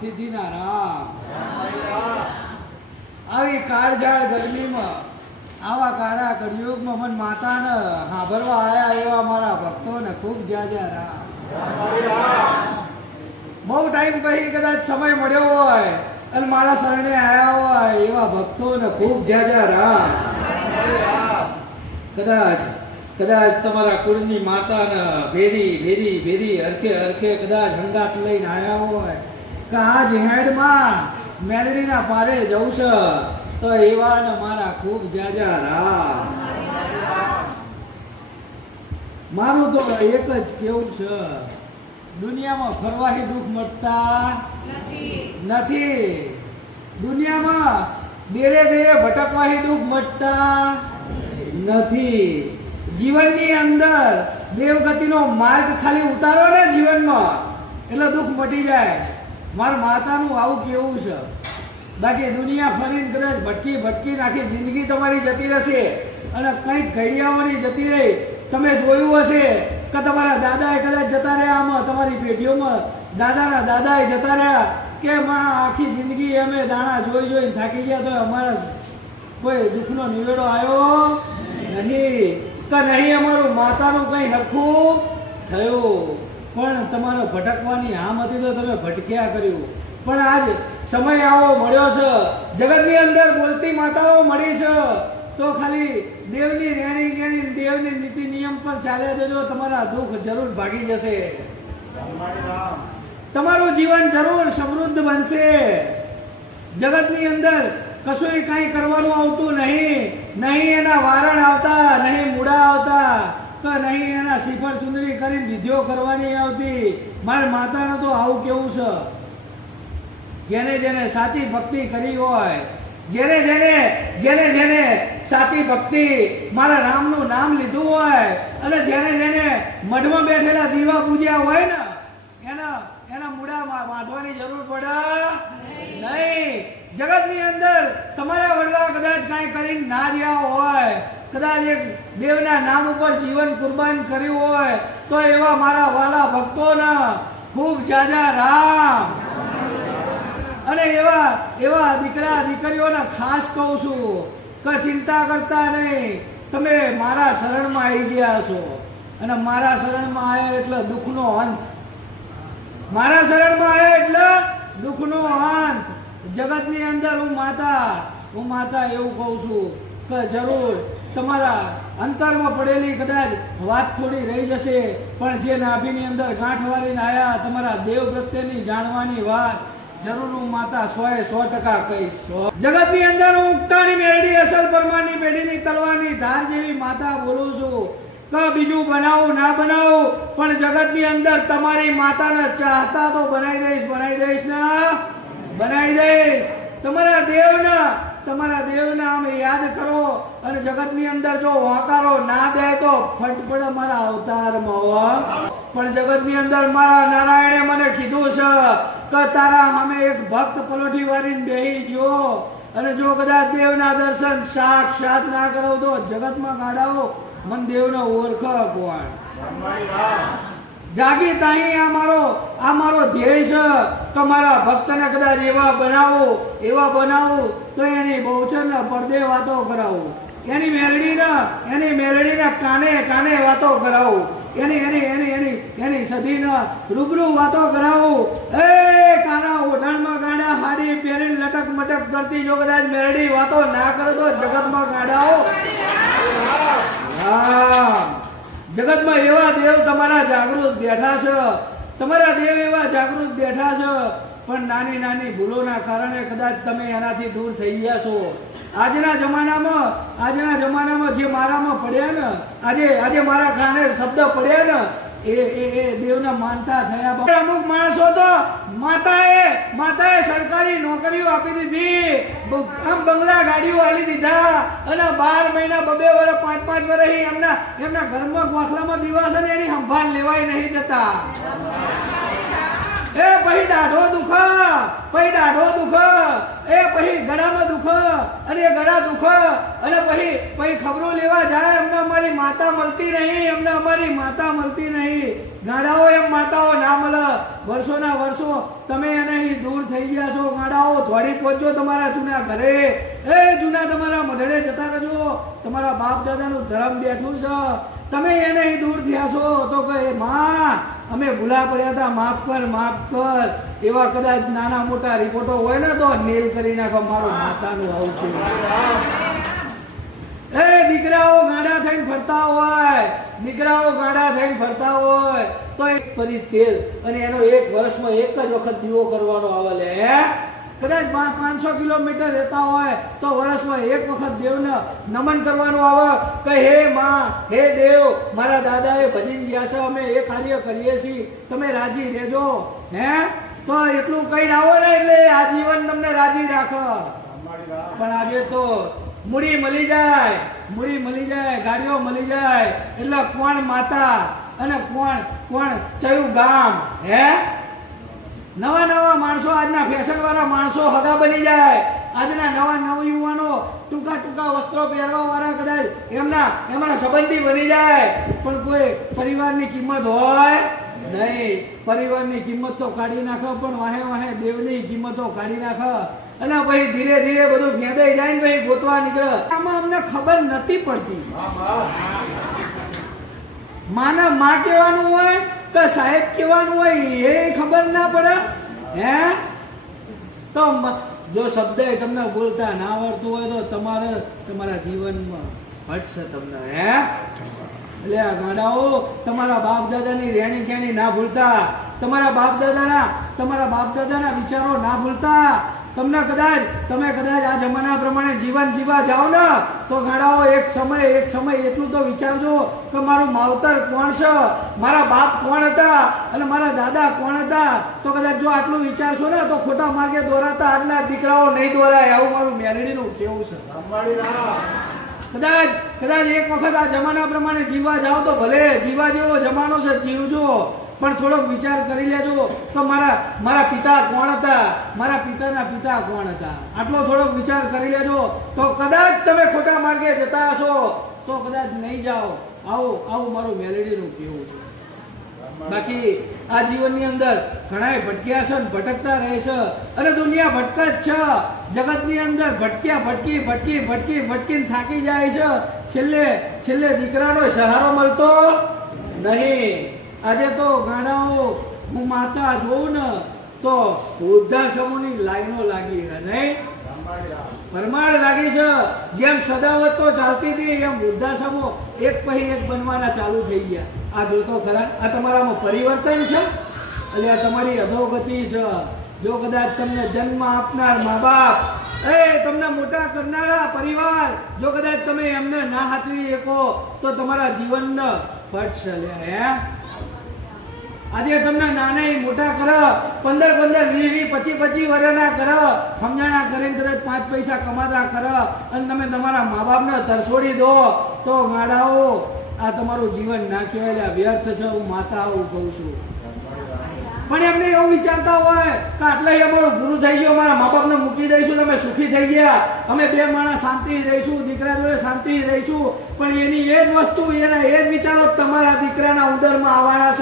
સીધીના રામ આવી કાળઝાળ ગરમીમાં આવા કાળા કળિયુગમાં મન માતાને હાંભળવા આયા એવા મારા ભક્તોને ખૂબ જાજા રામ બહુ ટાઈમ પછી કદાચ સમય મળ્યો હોય અને મારા શરણે આયા હોય એવા ભક્તોને ખૂબ જાજા રામ કદાચ તમારા કુળની માતાને ભેરી હરખે કદાચ હંગાત લઈને આયા હોય કે આજ હેડમાં મેલડીના પારે જવું છે તો એવાને મારા ખૂબ જાજા રામ મારું તો એક જ કેવું છે દુનિયામાં ફરવાથી દુઃખ મળતા નથી દુનિયામાં દેરે ભટકવાથી દુઃખ મળતા નથી જીવનની અંદર દેવગતિનો માર્ગ ખાલી ઉતારો ને જીવનમાં એટલે દુઃખ મટી જાય મારા માતાનું આવું કેવું છે બાકી દુનિયા ફરીને કદાચ ભટકી આખી જિંદગી તમારી જતી રહેશે અને કંઈક ઘડિયાઓની જતી રહી તમે જોયું હશે કે તમારા દાદાએ કદાચ જતા રહ્યા આમાં તમારી પેઢીઓમાં દાદાના દાદાએ જતા રહ્યા કે માં આખી જિંદગી અમે દાણા જોઈને થાકી ગયા તો અમારા કોઈ દુઃખનો નિવેડો આવ્યો નહીં કે નહીં અમારું માતાનું કંઈ હરખું થયું પણ તમારો ભટકવાની આમ હતી તો તમે ભટક્યા કર્યું પણ આજ સમય આવો મળ્યો છે જગતની અંદર બોલતી માતાઓ મળી છે તો ખાલી દેવની રેણી દેવની નીતિ નિયમ પર ચાલ્યા જજો તમારા દુઃખ જરૂર ભાગી જશે તમારું જીવન જરૂર સમૃદ્ધ બનશે જગતની અંદર કશું કાંઈ કરવાનું આવતું નહીં એના વારણ આવતા નહીં મૂડા આવતા કે નહીં એના શ્રીફળ ચુંદડી કરીને વિધિઓ કરવાની આવતી મારા માતાનું તો આવું કેવું છે જેને સાચી ભક્તિ કરી હોય જેને સાચી ભક્તિ મારા રામનું નામ લીધું હોય અને જેને મઢમાં બેઠેલા દીવા પૂજ્યા હોય ને એના મૂડા બાંધવાની જરૂર પડે નહીં જગતની અંદર તમારા વડવા કદાચ કાંઈ કરીને ના રહ્યા હોય કદાચ એક દેવના નામ ઉપર જીવન કુરબાન કર્યું હોય તો એવા મારા વાલા ભક્તોને ખૂબ જાજા રામ અને એવા દીકરા દીકરીઓને ખાસ કહું છું કે ચિંતા કરતા નહીં તમે મારા શરણમાં આવી ગયા છો અને મારા શરણમાં આવ્યા એટલે દુઃખનો અંત મારા શરણમાં આવ્યા એટલે દુઃખનો અંત જગતની અંદર હું માતા એવું કહું છું કે જરૂર તમારા અંતરમાં પડેલી કદાચ વાત થોડી રહી જશે પણ જે નાભીની અંદર ગાંઠ વાળીને આવ્યા તમારા દેવ પ્રત્યેની જાણવાની વાત જરૂર હું માતા 100% કહીશ જગતની અંદર હું ઉગતાની મેરડી અસલ પરમાની પેઢીની તલવાની ધાર જેવી માતા બોલું છું કે બીજું બનાવું ના બનાવું પણ જગતની અંદર તમારી માતાને ચાહતા તો બનાવી દઈશ ને બનાવી દઈશ તમારા દેવને આમ યાદ કરો અને જગતની અંદર જો વાંકારો ના દે તો ફટફટ મારા અવતારમાં પણ જગતની અંદર મારા નારાયણે મને કીધું છે કે તારા સામે એક ભક્ત પલોઠી વાળીને બેહી જો અને જો કદાચ દેવના દર્શન સાક્ષાત ના કરો તો જગતમાં ગાડાઓ મન દેવનો ઓળખ કોણ જાગી તાહી આ મારો ધ્યેય છે કે મારા ભક્તને કદાચ એવા બનાવું તો એની બહુચરને પડદે વાતો કરાવું એની મેલડીને કાને વાતો કરાવું એની સધીને રૂબરૂ વાતો કરાવું એ કાના ઓઢણમાં ગાડા હાડી પહેરીને લટક મટક કરતી જો કદાચ મેલડી વાતો ના કરે તો જગતમાં ગાડાઓ જગતમાં એવા દેવ તમારા જાગૃત બેઠા છે પણ નાની ભૂલોના કારણે કદાચ તમે એનાથી દૂર થઈ ગયા છો આજના જમાનામાં જે મારામાં પડ્યા ને આજે મારા કાને શબ્દ પડ્યા ને એ દેવને માનતા થયા અમુક માણસો તો માતાએ સરકારી નોકરીઓ આપી દીધી આમ બંગલા ગાડીઓ આલી દીધા અને 12 મહિના 2 વર્ષ 5 વર્ષ એમના ઘરમાં ગોખલામાં દિવસ અને એની સંભાળ લેવાય નહીં જતા એ પછી દાઢો દુખ એ પછી ગળામાં દુખ અને એ ગળા દુખ અને પછી ખબરો લેવા જાય એમને અમારી માતા મળતી નહીં ગાડાઓ એમ માતાઓ ના મળે વર્ષોના વર્ષો તમે એને દૂર થઈ ગયા છો ગાડાઓ, થોડી પહોંચજો તમારા જૂના ઘરે. એ જૂના તમારા મઢડે જતા રહેજો. તમારા બાપ દાદાનું ધર્મ બેઠું છે, તમે એને દૂર થયા છો તો કહે માં અમે ભૂલા પડ્યા હતા, માફ કર માફ કર. એવા કદાચ નાના મોટા રિપોર્ટો હોય ને તો નેલ કરી નાખો મારું માતાનું આવું કેવું. એ દીકરાઓ ગાડા થઈને ફરતા હોય, દીકરાઓ ગાડા થઈને ફરતા હોય તો એક પરી તેલ અને એનો એક વર્ષમાં એક જ વખત દીવો કરવાનો આવે. લે કદાચ 500 કિલોમીટર રહેતા હોય તો વર્ષમાં એક વખત દેવને નમન કરવાનું આવે કે હે માં હે દેવ, મારા દાદાએ ભજીને ગયા છે, અમે એ કાર્ય કરીએ છીએ, તમે રાજી રહેજો. હે તો એટલું કઈ આવો ને એટલે આજીવન તમને રાજી રાખો. પણ આજે તો મૂડી મળી જાય, મૂડી મળી જાય, ગાડીઓ મળી જાય એટલે કોણ માતા અને કોણ ચયું ગામ. હે નવા નવા માણસો, આજના ફેશન વાળા માણસો હગા બની જાય. આજના નવા નવયુવાનો ટૂંકા ટૂંકા વસ્ત્રો પહેરવા વાળા કદાચ એમના સંબંધી બની જાય, પણ કોઈ પરિવારની કિંમત હોય નહીં. પરિવારની કિંમત તો કાઢી નાખો, પણ વાહે વાહે દેવની કિંમતો કાઢી નાખો અને પછી ધીરે ધીરે બધું ફેંદાઈ જાય ને પછી ગોતવા નીકળે. આમાં અમને ખબર નથી પડતી. માને માં કહેવાનું હોય કે સાહેબ કહેવાનું હોય એ ખબર ના પડે. હે તો જો શબ્દ તમને બોલતા ના આવડતું હોય તો તમારા જીવનમાં હટશે તમને. હે એટલે આ ગાડાઓ તમારા બાપ દાદાની રહેણી ખેણી ના ભૂલતા, તમારા બાપ દાદાના વિચારો ના ભૂલતા. તમે કદાચ આ જમાના પ્રમાણે જીવન જીવા જાઓ ને તો ગાડાઓ એક સમય એટલું તો વિચારજો કે મારું માવતર કોણ છે, મારા બાપ કોણ હતા અને મારા દાદા કોણ હતા. તો કદાચ જો આટલું વિચારશો ને તો ખોટા માર્ગે દોરાતા આજના દીકરાઓ નહીં દોરાય. આવું મારું મેલડીનું કેવું છે. કદાચ એક વખત આ જમાના પ્રમાણે જીવવા જાઓ તો ભલે, જીવા જેવો જમાનો છે જીવજો, પણ થોડોક વિચાર કરી લેજો કે મારા પિતા કોણ હતા, મારા પિતાના પિતા કોણ હતા. આટલો થોડોક વિચાર કરી લેજો તો કદાચ તમે ખોટા માર્ગે જતા હશો તો કદાચ નહીં જાઓ. આવું મારું મેલેડીનું કેવું છે. બાકી આ જીવનની અંદર ઘણા ભટક્યા છે, ભટકતા રહે છે અને દુનિયા ભટક જ છે. જગતની અંદર ભટકીને થાકી જાય છે. છેલ્લે દીકરાનો સહારો મળતો નહીં. આજે તો ગાડાઓ હું માતા જોઉં ને તો વૃદ્ધાશ્રમોની લાઈનો લાગી છે. નહીં પરમાડ લાગી છે. જેમ સદાવત તો ચાલતી હતી એમ વૃદ્ધાશ્રમો એક પછી એક બનવાના ચાલુ થઈ ગયા. આ જોતો ખરા, આ તમારામાં પરિવર્તન છે એટલે આ તમારી અધોગતિ છે. જો કદાચ તમને જન્મ આપનાર મા બાપ, તમને મોટા કરનારા પરિવાર, જો કદાચ તમે એમને ના સાચવી શકો તો તમારા જીવનને ફટશે. હે આજે તમને નાના મોટા કર, 15 20 25 વર્ષના કર, સમજણા કરીને કદાચ 5 પૈસા કમાતા કર અને તમે તમારા મા બાપને તરછોડી દો તો ગાડાઓ આ તમારું જીવન ના કહેવાય, વ્યર્થ છે. હું માતા આવું કહું છું. પણ એમને એવું વિચારતા હોય કે આટલા અમારું પૂરું થઈ ગયું, અમારા મા બાપને મૂકી દઈશું, તમે સુખી થઈ ગયા, અમે બે માણસ શાંતિ રહીશું, દીકરા જોડે શાંતિ રહીશું. પણ એની એ જ વસ્તુ, એના એ જ વિચારો તમારા દીકરાના ઉદરમાં આવવાના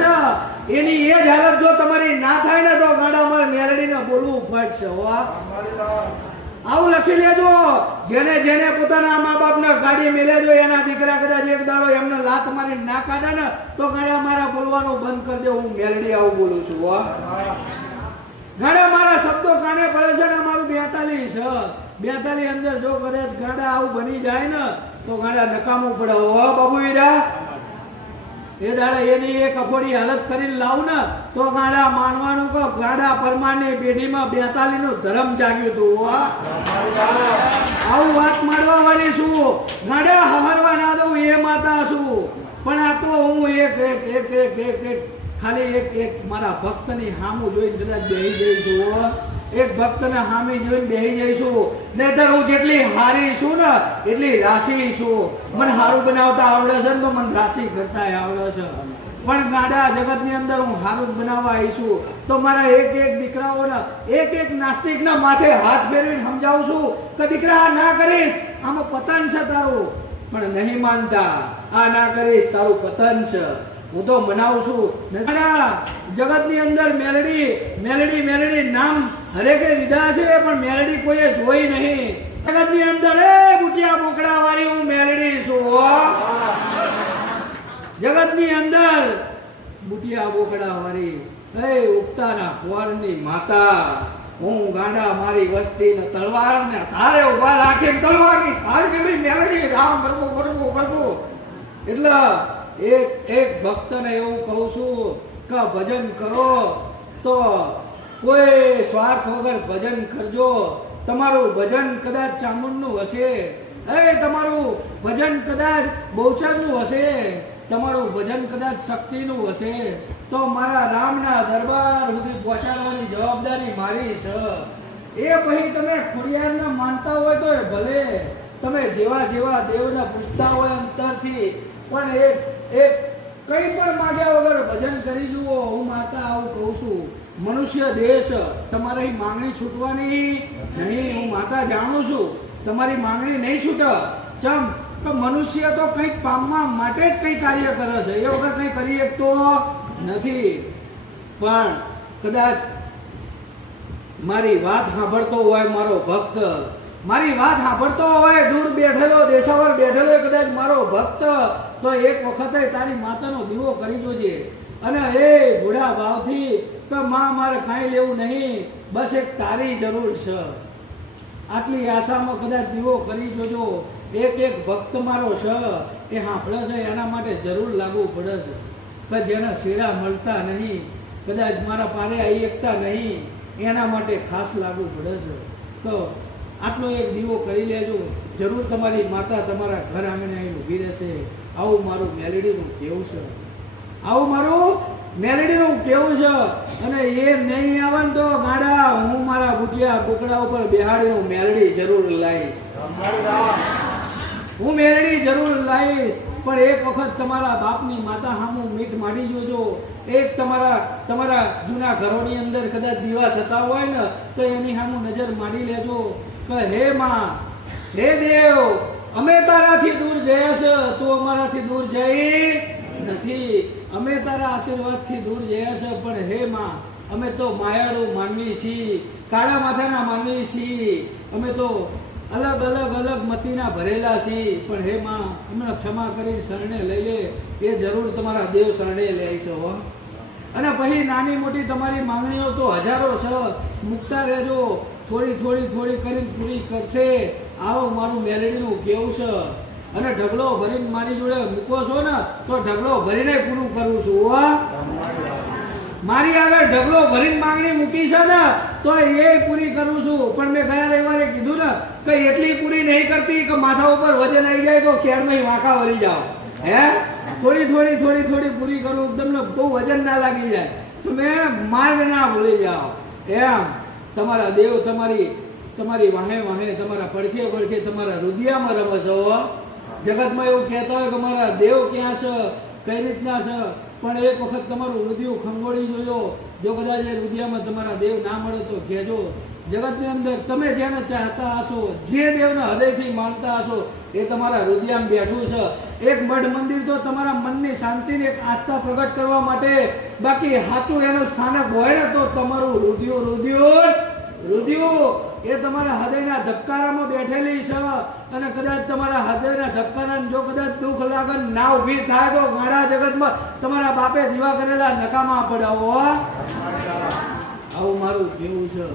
છે. એની એ જ હાલત જો તમારી ના થાય ને તો ગાડા મારે મેલડીને બોલવું પડશે. આવું લખી લેજો. જેને પોતાના મા બાપને ગાડી મેલેજો એના દીકરા કદાચ એક દાડો એમને લાત મારી ના કાઢે ને તો ગાડા મારા બોલવાનું બંધ કરી દે. હું મેલડી આવું બોલું છું. ગાડા મારા શબ્દો કાને પડે છે ને મારું 42 છે. 42 અંદર જો કદાચ ગાડા આવું બની જાય ને તો ગાડા નકામું પડે. બાબુ વીરા એ દાડા એની એક અફોડી હાલત કરીને લાવું ને તો ગાડા માનવાનું કે ગાડા પરમારની પેઢીમાં 42 નું ધર્મ જાગ્યું હતું. આવું વાત મારવા વાળી છું. ગાડા હહારવા ના દઉં એ માતા છું. પણ આ તો હું એક ખાલી એક મારા ભક્તની હામું જોઈને કદાચ બેહી જઈશું. એક ભક્તને હામી જોઈને બેહી જઈશું. નહીતર હું જેટલી હારી છું ને એટલી રાશિ છું. મને હારું બનાવતા આવડે છે ને તો મને રાશિ કરતા આવડે છે. પણ ગાડા જગતની અંદર હું હારું બનાવવા આવીશું તો મારા એક દીકરાઓને એક નાસ્તિકના માથે હાથ ફેરવીને સમજાવું છું કે દીકરા ના કરીશ, આમાં પતન છે તારું. પણ નહીં માનતા. આ ના કરીશ તારું પતન છે. હું તો મનાવું છું. જગતની અંદર મેલડી મેલડી મેલડી નામ હરેકે લીધા છે પણ મેલડી કોઈએ જોઈ નહીં. જગતની અંદર એ બુટિયા બોકડા વાળી હું મેલડી છું હો. જગતની અંદર બુટિયા બોકડા વાળી એ ઉગતાના પોરની માતા હું ગાંડા મારી વસ્તી ને તલવાર ને તારે ઉભા રાખીને તલવારની તાર કેવી મેલડી રામ પ્રભુ પ્રભુ પ્રભુ. એટલે એક ભક્તને એવું કહું છું કે ભજન કરો તો કોઈ સ્વાર્થ વગર ભજન કરજો. તમારું ભજન કદાચ ચામુંડનું હશે, તમારું ભજન કદાચ બહુચરનું હશે, તમારું ભજન કદાચ શક્તિનું હશે, તો મારા રામના દરબાર સુધી પહોંચાડવાની જવાબદારી મારી છે. એ પછી તમે ખોડિયારને માનતા હોય તો ભલે, તમે જેવા જેવા દેવને પૂછતા હોય અંતરથી, પણ એક કંઈ પણ માગ્યા વગર ભજન કરી જુઓ. હું માતા આવું કહું છું. મનુષ્ય દેશ તમારી માંગણી છૂટવાની નહીં. હું માતા જાણું છું તમારી માંગણી નહીં છૂટે. ચમ તો મનુષ્ય તો કંઈક પામવા માટે જ કંઈ કાર્ય કરે છે, એ વગર કંઈ કરી શકતો નથી. પણ કદાચ મારી વાત સાંભળતો હોય મારો ભક્ત, મારી વાત સાંભળતો હોય દૂર બેઠેલો દેશાવર બેઠેલો કદાચ મારો ભક્ત, તો એક વખતે તારી માતાનો દીવો કરી જોજે. અને એ ઘોડા ભાવથી કે માં મારે કાંઈ લેવું નહીં, બસ એક તારી જરૂર છે, આટલી આશામાં કદાચ દીવો કરી જોજો. એક ભક્ત મારો છે એ સાંભળે છે એના માટે જરૂર લાગવું પડે છે. કે જેને શેડા મળતા નહીં, કદાચ મારા પારે આવી શકતા નહીં, એના માટે ખાસ લાગવું પડે છે. તો આટલો એક દીવો કરી લેજો, જરૂર તમારી માતા તમારા ઘર આંગણે આવીને ઊભી રહેશે. આવું મારું મેલેડીનું કેવું છે, આવું મારું મેલેડીનું કેવું છે. અને એ નહીં આવે ને તો ગાડા હું મારા બુટિયા બોકડા ઉપર બેહાડીનું મેલડી જરૂર લાવીશ. હું મેલડી જરૂર લાવીશ. પણ એક વખત તમારા બાપની માતા સામું મીઠ માંડી જોજો. એક તમારા જૂના ઘરોની અંદર કદાચ દીવા થતા હોય ને તો એની સામું નજર માંડી લેજો કે હે માં, હે દેવ, અમે તારાથી દૂર જયા છે, તું અમારાથી દૂર જઈ નથી. અમે તારા આશીર્વાદથી દૂર જયા છે, પણ હે માં, અમે તો માયાળુ માનવી છીએ, કાળા માથાના માનવી છીએ, અમે તો અલગ મતીના ભરેલા છીએ. પણ હે માં, અમને ક્ષમા કરી શરણે લઈ લે. એ જરૂર તમારા દેવ શરણે લે છે હો. અને પછી નાની મોટી તમારી માંગણીઓ તો હજારો છે, મૂકતા રહેજો. થોડી કરીને પૂરી કરશે. આવો મારું મેલેડીનું કેવું છે. અને ઢગલો ભરીને મારી જોડે મૂકો છો ને તો ઢગલો ભરીને પૂરું કરું છું હો. મારી આગળ ઢગલો ભરીને માંગણી મૂકી છે ને તો એ પૂરી કરું છું. પણ મેં ગયા રવિવારે કીધું ને કે એટલી પૂરી નહીં કરતી કે માથા ઉપર વજન આવી જાય તો કેળમાં વાંકા વળી જાઓ. હે થોડી પૂરી કરું, એકદમ બહુ વજન ના લાગી જાય, તમે માર્ગ ના ભૂલી જાઓ. એમ તમારા દેવ તમારી વાહે તમારા પડખે તમારા હૃદયમાં રમે છે. જગતમાં એવું કહેતા હોય કે મારા દેવ ક્યાં છે, કઈ રીતના છે, પણ એક વખત તમારું હૃદય ખંગોળી જોજો. જો કદાચ એ હૃદયમાં તમારા દેવ ના મળે તો કહેજો. જગતની અંદર તમે જેને ચાહતા હશો, જે દેવને હૃદયથી માનતા હશો, એ તમારા હૃદયમાં બેઠું છે. એક મઠ મંદિર તો તમારા મનની શાંતિની એક આસ્થા પ્રગટ કરવા માટે, બાકી સાચું એનું સ્થાનક હોય ને તો તમારું રુધિર એ તમારા હૃદયના ધબકારામાં બેઠેલી છે. અને કદાચ તમારા હૃદયના ધબકારાને જો કદાચ દુઃખ લાગે ના ઊભી થાય તો ગાડા જગતમાં તમારા બાપે દીવા કરેલા નકામા પડાવો. આવું મારું કેવું છે.